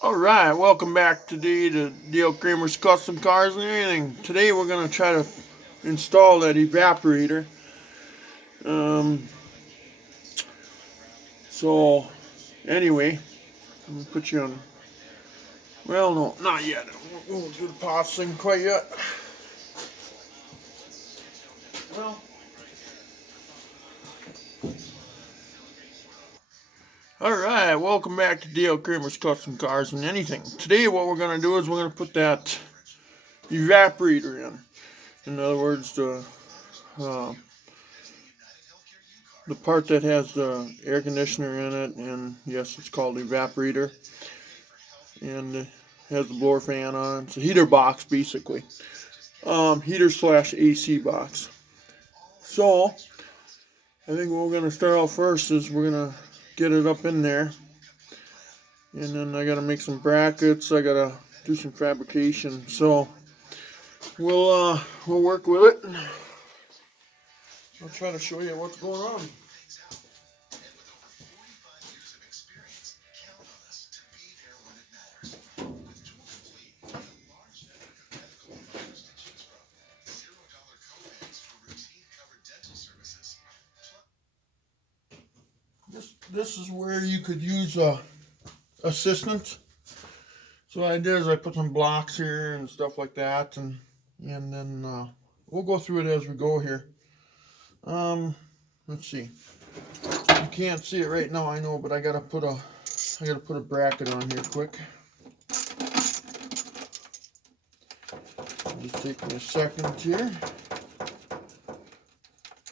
Alright, welcome back today to Dale Kramer's Custom Cars and Anything. Today we're going to try to install that evaporator. Um, so, anyway, I'm going to put you on. Well, no, not yet. We won't do the pause thing quite yet. Well, alright, welcome back to Dale Kramer's Custom Cars and Anything. Today what we're going to do is we're going to put that evaporator in. In other words, uh, the part that has the air conditioner in it, and yes, it's called evaporator, and it has the blower fan on it. It's a heater box, basically. Heater slash AC box. So, I think what we're going to start out first is we're going to get it up in there, and then I got to make some brackets. I got to do some fabrication. So, we'll work with it. I'll try to show you what's going on. This is where you could use a assistant. So what I did is I put some blocks here and stuff like that, and then we'll go through it as we go here. Let's see. You can't see it right now, I know, but I gotta put a bracket on here quick. Just take me a second here.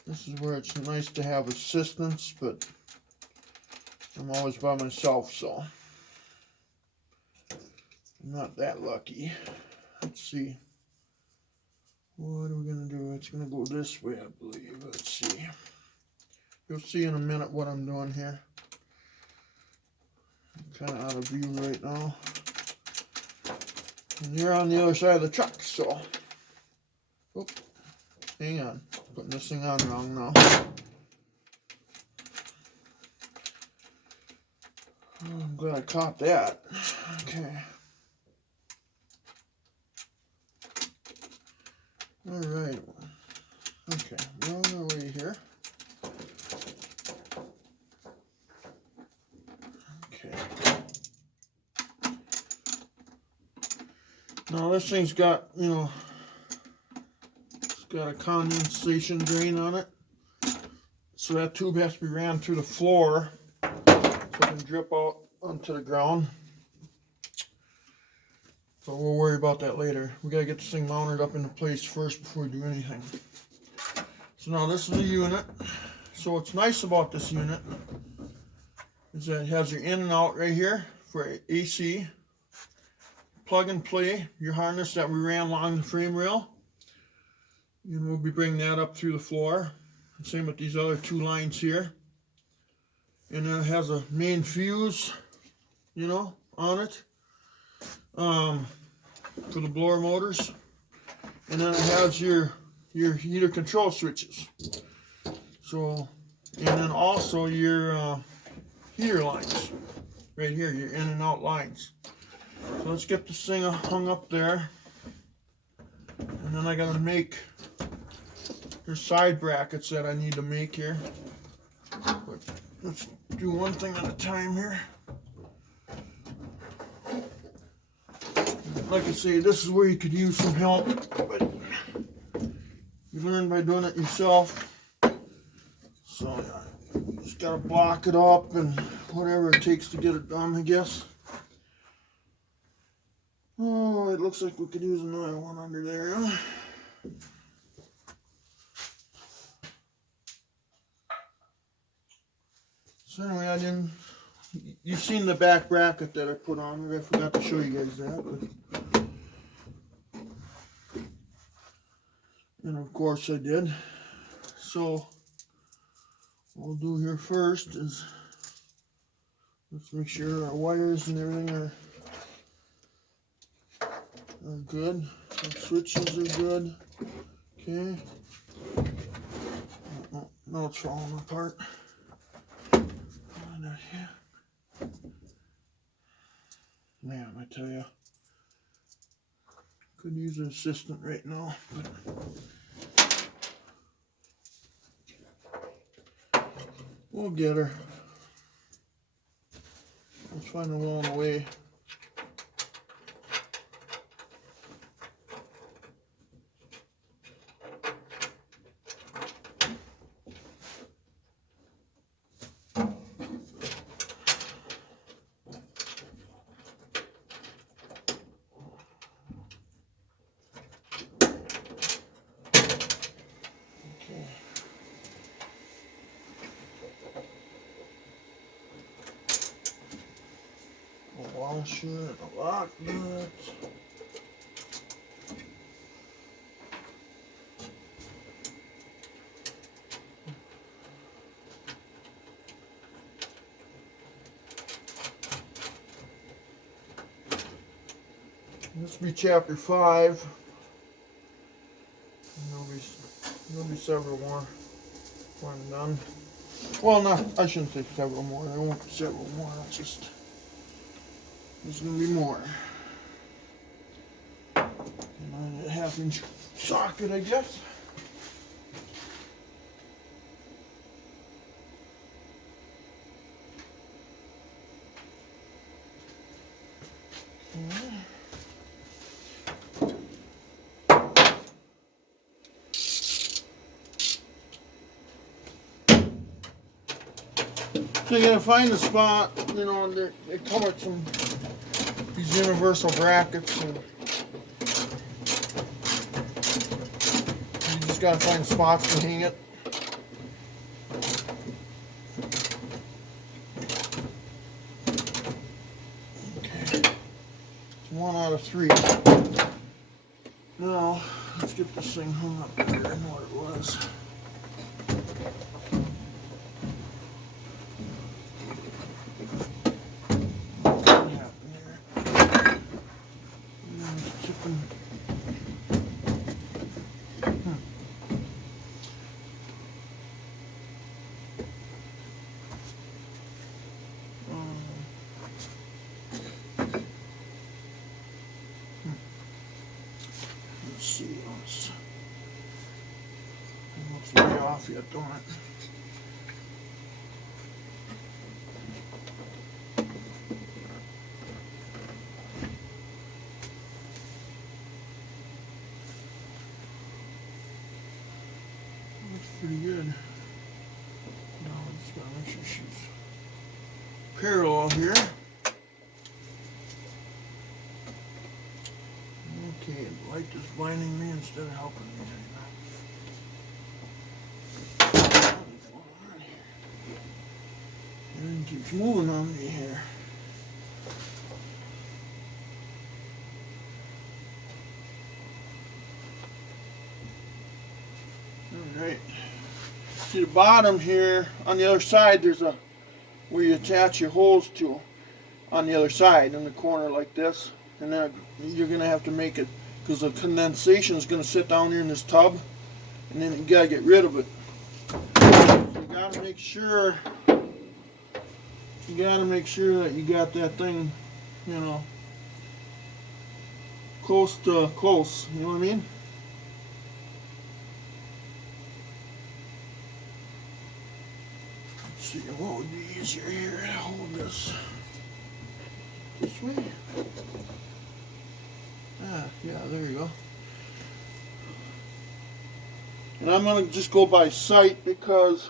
This is where it's nice to have assistance, but I'm always by myself, so I'm not that lucky. Let's see. What are we gonna do? It's gonna go this way, I believe. Let's see. You'll see in a minute what I'm doing here. I'm kind of out of view right now. And you're on the other side of the truck, so. Oop, hang on. Putting this thing on wrong now. Oh, I'm glad I caught that. Okay. Alright. Okay, we're on our way here. Okay. Now this thing's got, it's got a condensation drain on it. So that tube has to be ran through the floor so it can drip out onto the ground. So we'll worry about that later. We gotta get this thing mounted up into place first before we do anything. So now this is the unit. So what's nice about this unit is that it has your in and out right here for AC. Plug and play your harness that we ran along the frame rail. And we'll be bringing that up through the floor. Same with these other two lines here. And then it has a main fuse, on it. For the blower motors. And then it has your heater control switches. So, and then also your heater lines. Right here, your in and out lines. So let's get this thing hung up there. And then I gotta make, there's side brackets that I need to make here. But let's do one thing at a time here. Like I say, this is where you could use some help, but you learn by doing it yourself. So you just gotta block it up and whatever it takes to get it done, I guess. Oh, it looks like we could use another one under there, huh? So anyway, you've seen the back bracket that I put on there. I forgot to show you guys that. But, and of course I did. So what we'll do here first is let's make sure our wires and everything are good. Our switches are good. Okay. Oh, no, it's falling apart. Man, I tell you, could use an assistant right now. We'll get her. Let's find her along the way. A washer, a lock nut. This will be chapter 5. There'll be several more when I'm done. Well, not, I shouldn't say several more. There won't be several more. It's just, there's going to be more. And a 1/2-inch socket, I guess. So you gotta find the spot, you know, and they come with these universal brackets, and you just gotta find spots to hang it. Okay, it's 1 out of 3. Now, let's get this thing hung up there. I know what it was. Let's see, it looks way off yet, don't it? Looks pretty good. Now I just gotta make sure she's parallel here. Okay, the light is blinding me instead of helping me right now. Everything keeps moving on me here. Alright. See the bottom here, on the other side there's a where you attach your hose to on the other side in the corner like this. And then you're going to have to make it, because the condensation is going to sit down here in this tub, and then you got to get rid of it. So you got to make sure that you got that thing, you know, close, you know what I mean? Let's see, what would be easier here to hold this way? Yeah, there you go. And I'm going to just go by sight because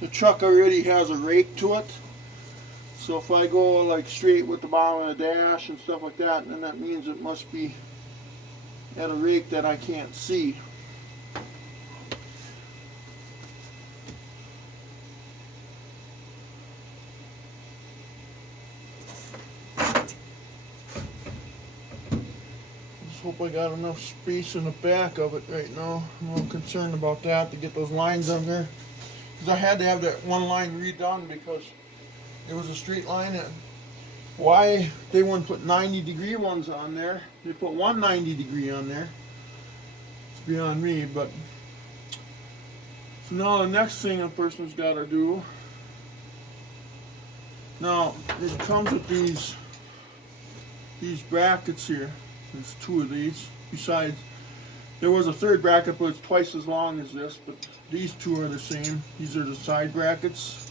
the truck already has a rake to it. So if I go like straight with the bottom of the dash and stuff like that, then that means it must be at a rake that I can't see. Hope I got enough space in the back of it right now. I'm a little concerned about that, to get those lines on there, because I had to have that one line redone because it was a straight line. And why they wouldn't put 90-degree ones on there? They put one 90-degree on there. It's beyond me. But so now the next thing a person's got to do. Now it comes with these these brackets here. There's two of these. Besides, there was a third bracket, but it's twice as long as this. But these two are the same. These are the side brackets.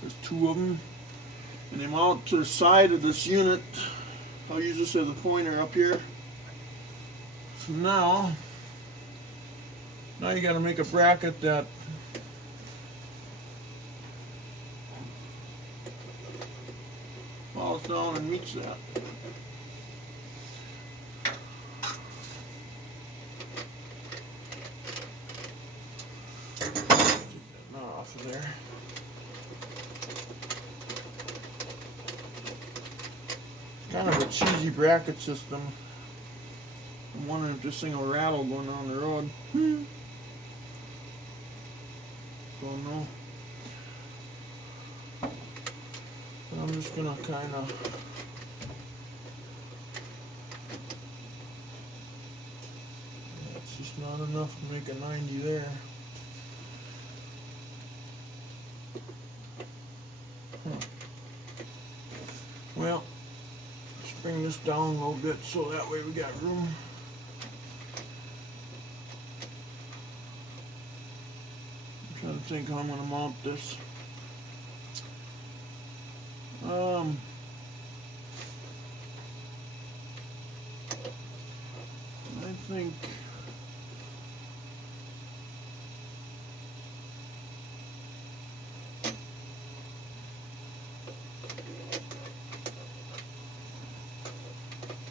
There's two of them. And they mount to the side of this unit. I'll use this as a pointer up here. So now you got to make a bracket that falls down and meets that. Take that knot off of there. Kind of a cheesy bracket system. I'm wondering if this thing will rattle going down the road. Don't know. But I'm just gonna kind of that's just not enough to make a 90 there. Well, let's bring this down a little bit so that way we got room. I'm trying to think how I'm gonna mount this. I think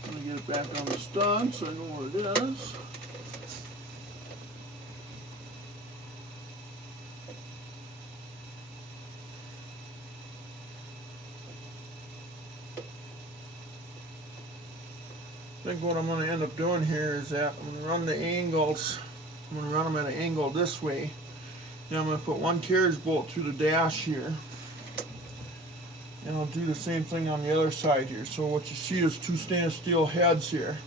I'm gonna get it back on the stud so I know where it is. I think what I'm going to end up doing here is that I'm going to run the angles. I'm going to run them at an angle this way. Then I'm going to put one carriage bolt through the dash here. And I'll do the same thing on the other side here. So what you see is two stainless steel heads here.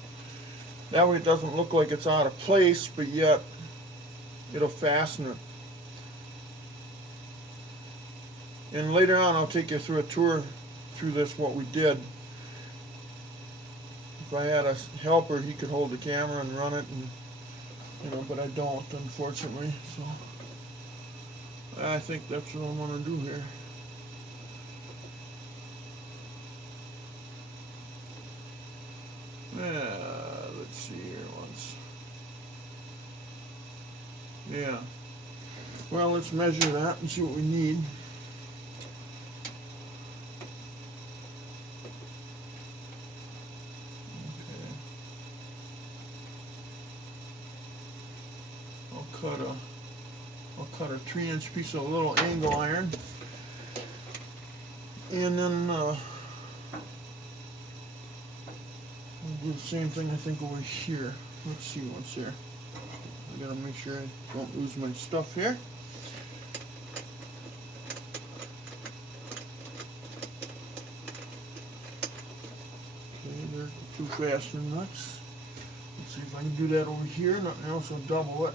That way it doesn't look like it's out of place, but yet it'll fasten it. And later on I'll take you through a tour through this, what we did. If I had a helper, he could hold the camera and run it, and but I don't, unfortunately. So I think that's what I'm going to do here. Let's see here once. Yeah. Well, let's measure that and see what we need. I'll cut a 3-inch piece of little angle iron, and then I'll do the same thing I think over here. Let's see what's here. I gotta make sure I don't lose my stuff here. Okay, there's the two fastener nuts. Let's see if I can do that over here. Nothing else will double it.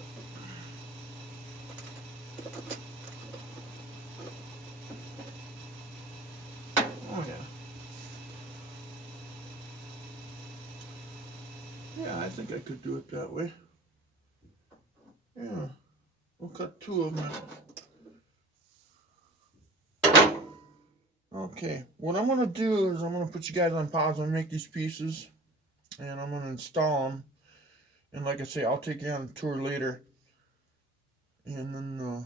Oh yeah. Yeah, I think I could do it that way. Yeah. We'll cut two of them. Okay, what I'm going to do is I'm going to put you guys on pause. I'm going to make these pieces, and I'm going to install them. And like I say, I'll take you on a tour later. And then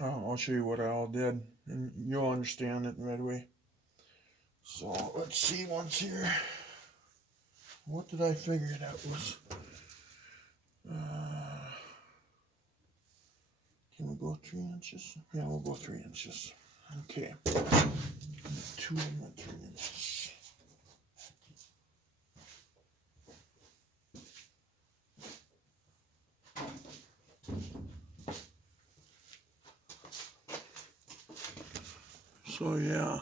I'll show you what I all did. And you'll understand it right away. So, let's see once here. What did I figure that was? Can we go 3 inches? Yeah, we'll go 3 inches. Okay. 2 and 3 inches. So yeah.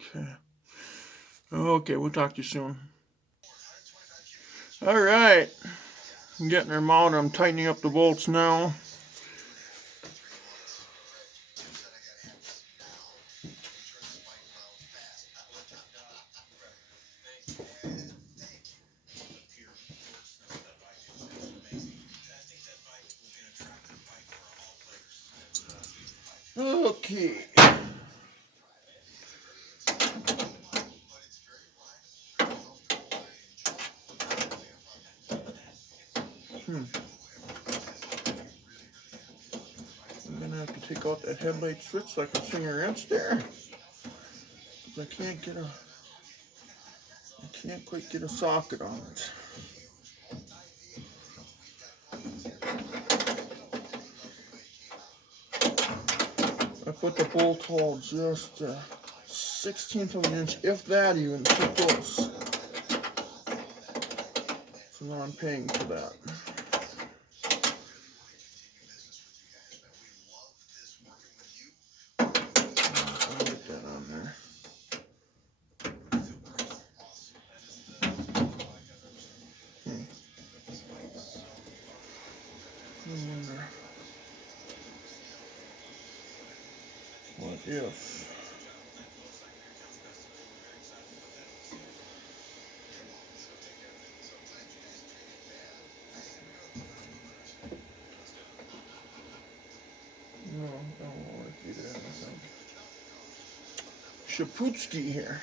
Okay. Okay, we'll talk to you soon. All right. I'm getting her mounted. I'm tightening up the bolts now. Okay. I'm gonna have to take out that headlight switch so I can swing a wrench there. I can't quite get a socket on it. I put the bolt hole just 1/16 of an inch, if that even, too close. So now I'm paying for that. I'll get that on there. I wonder what if. No, that won't work either, I don't think. Shaputsky here.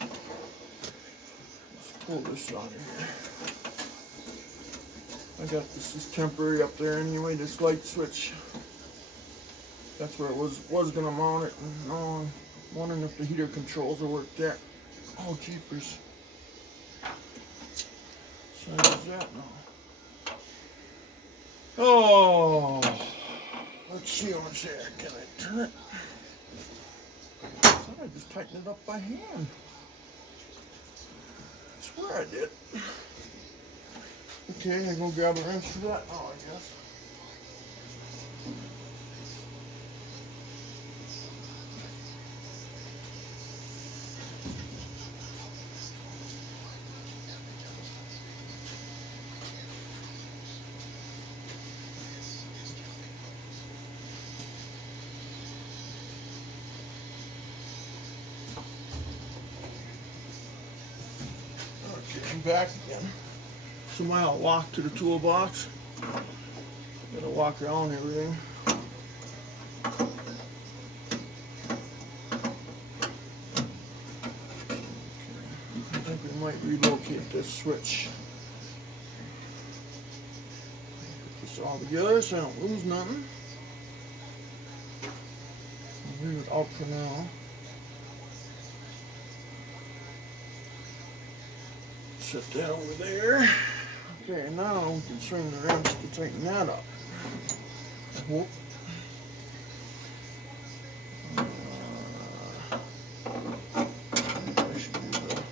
Let's pull this out of here. I got this is temporary up there anyway, this light switch. That's where it was gonna mount it. And now I'm wondering if the heater controls will work there. Oh jeepers. So is that now? Oh, let's see what's there. Can I turn it? I thought I just tightened it up by hand. I swear I did. Okay, I go grab a wrench for that now, I guess. Okay, I'm back again. So now I'll walk to the toolbox. Gotta walk around everything. I think we might relocate this switch. Put this all together so I don't lose nothing. I'll leave it out for now. Set that over there. Okay, now we can swing the wrench to tighten that up. Whoop. I should do that.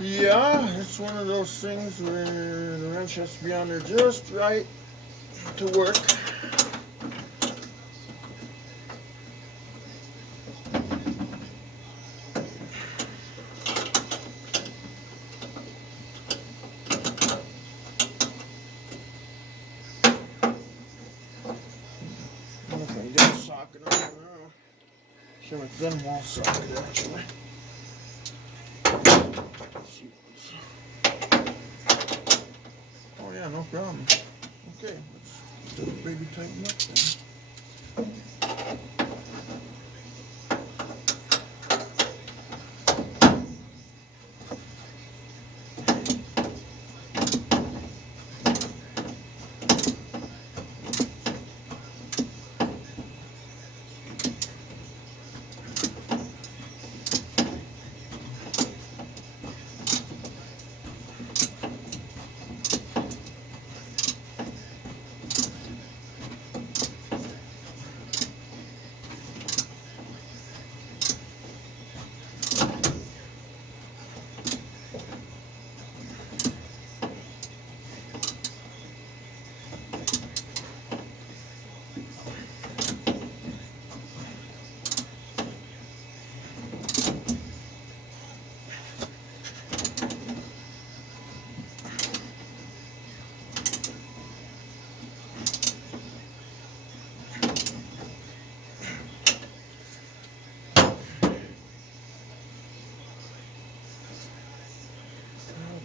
Yeah, it's one of those things where the wrench has to be on there just right to work. I don't know if I can get a socket on there now. Sure, it's them wall socket actually. Oh yeah, no problem. Okay, let's get the baby tightened up then.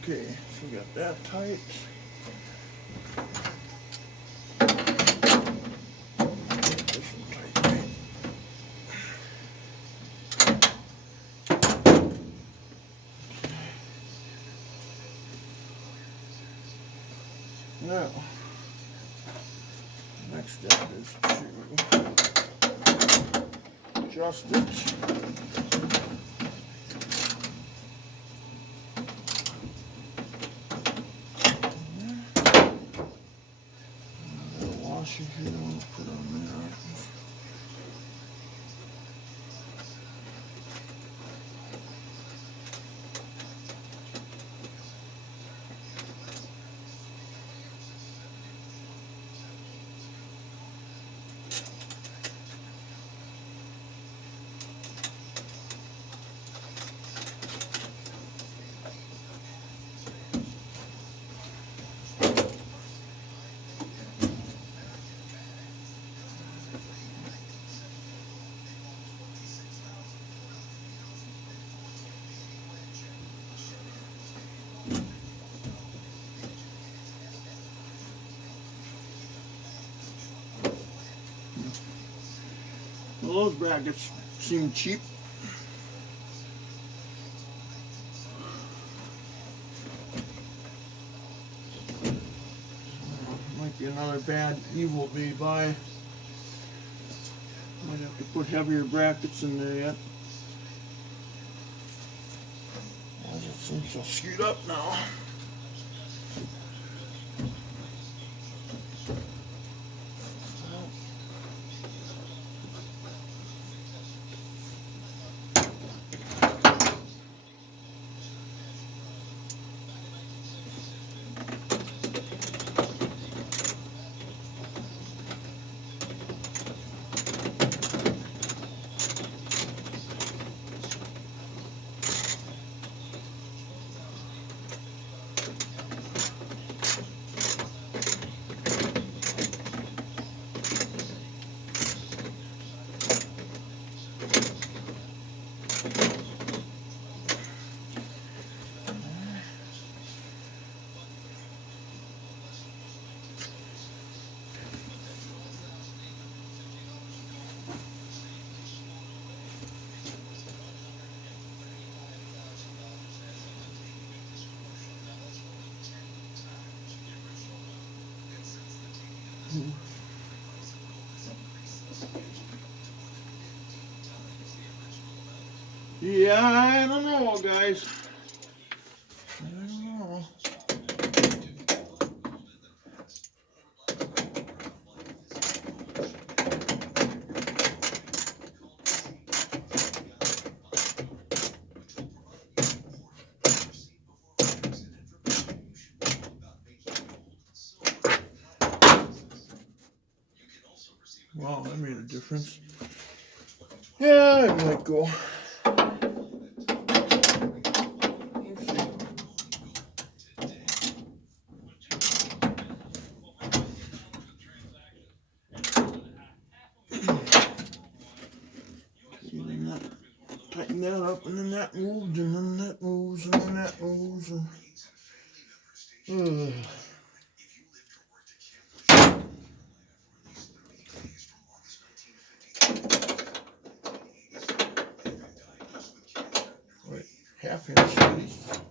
Okay, so we got that tight. This one tight, right? Now, next step is to adjust it. Washer here, I want to put on there. Well, those brackets seem cheap. Might be another bad evil be by. Might have to put heavier brackets in there yet. It just seems so skewed up now. Yeah, I don't know, guys. I don't know. Wow, that made a difference. Yeah, it might go. Tighten that up, and then that moves, and then that moves, and then that moves. And, wait, half inch at least.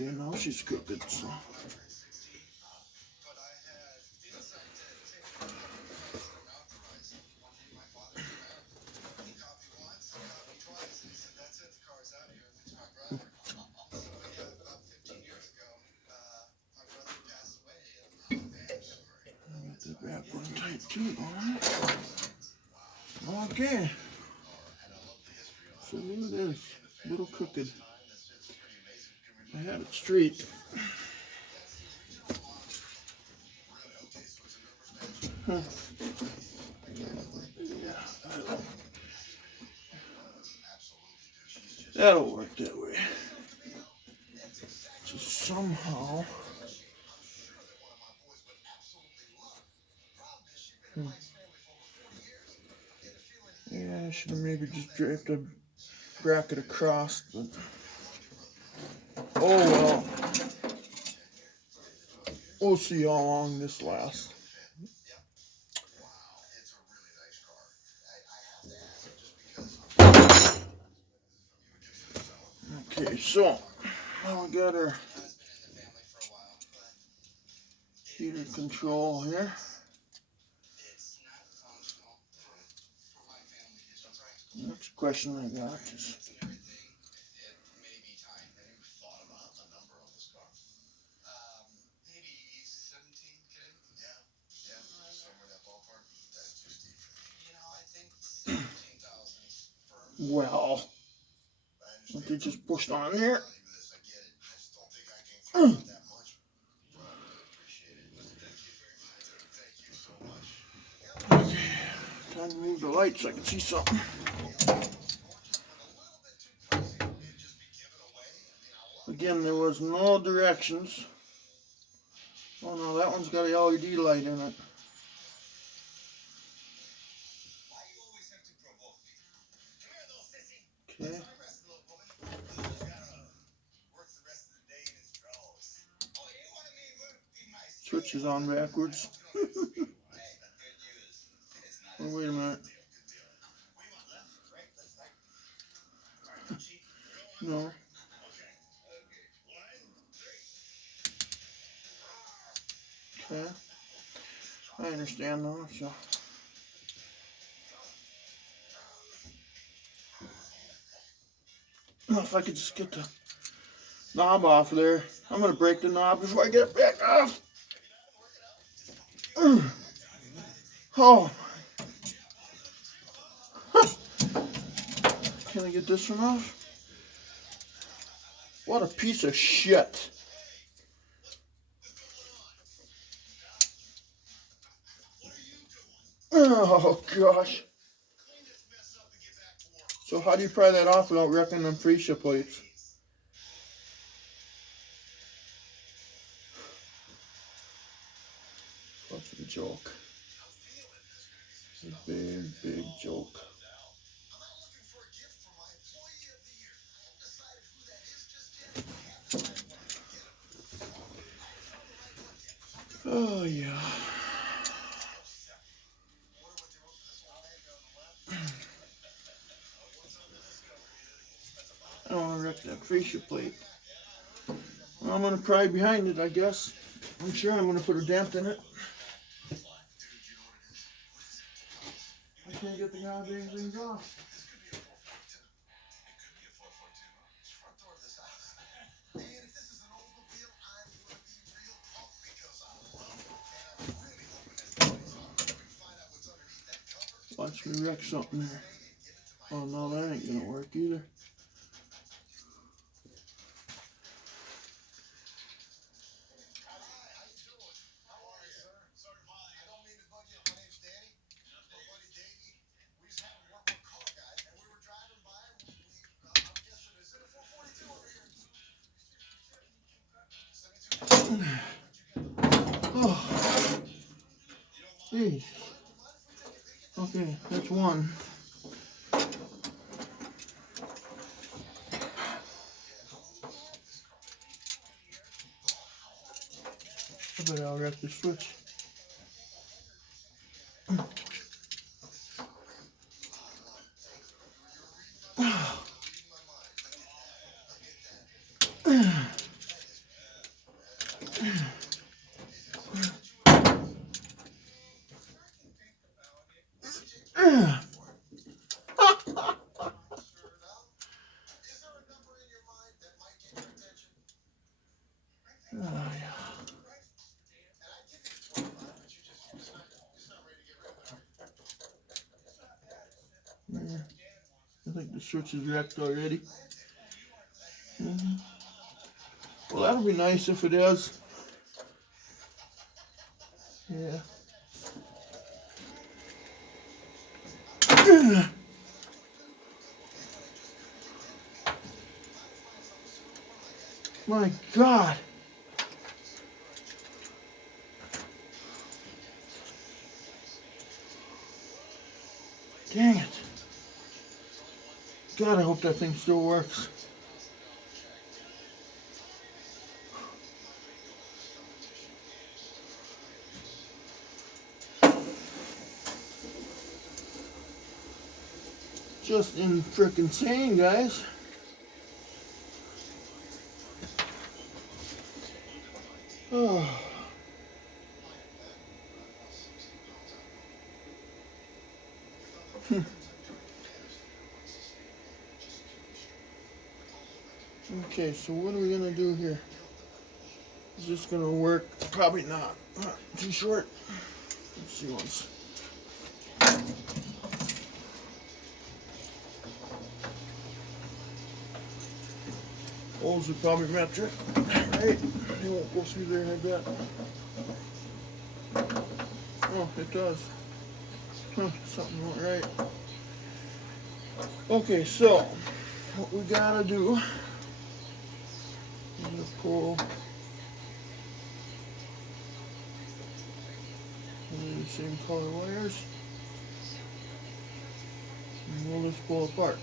Okay, now she's cooked it, so. that one tight too, don't I? Okay. So look at this. A little crooked. I had it straight. Huh. Yeah, that'll work that way. Just somehow. Yeah, I should have maybe just draped a bracket across, but oh well. We'll see how long this lasts. Okay, so now we got our heater control here. Next question I got is well, what they just pushed on here. Okay, time to move the light so I can see something. Again, there was no directions. Oh no, that one's got a LED light in it. Okay. Switch is on backwards. Oh, wait a minute. No. Okay. I understand now, so. Well, if I could just get the knob off there. I'm going to break the knob before I get it back off. Oh. Can I get this one off? What a piece of shit. Oh, gosh. So how do you pry that off without wrecking them fascia plates? That's a joke. A big, big joke. Oh, yeah. I don't want to wreck that fascia plate. Well, I'm going to pry behind it, I guess. I'm sure I'm going to put a dent in it. I can't get the goddamn things off. Watch me wreck something there. Oh no, that ain't gonna work either. Oh, geez. Okay, that's one. I bet I'll wreck the switch. think the switch is wrecked already. Well, that'll be nice if it is. Yeah. My God. Dang it. God, I hope that thing still works. Just in frickin' insane, guys. Oh. Okay, so what are we gonna do here? Is this gonna work? Probably not. Too short. Let's see once. Holes are probably metric, right? They won't go through there, I bet. Oh, it does. Huh, something went right. Okay, so what we gotta do is pull the same color wires, and we'll just pull apart.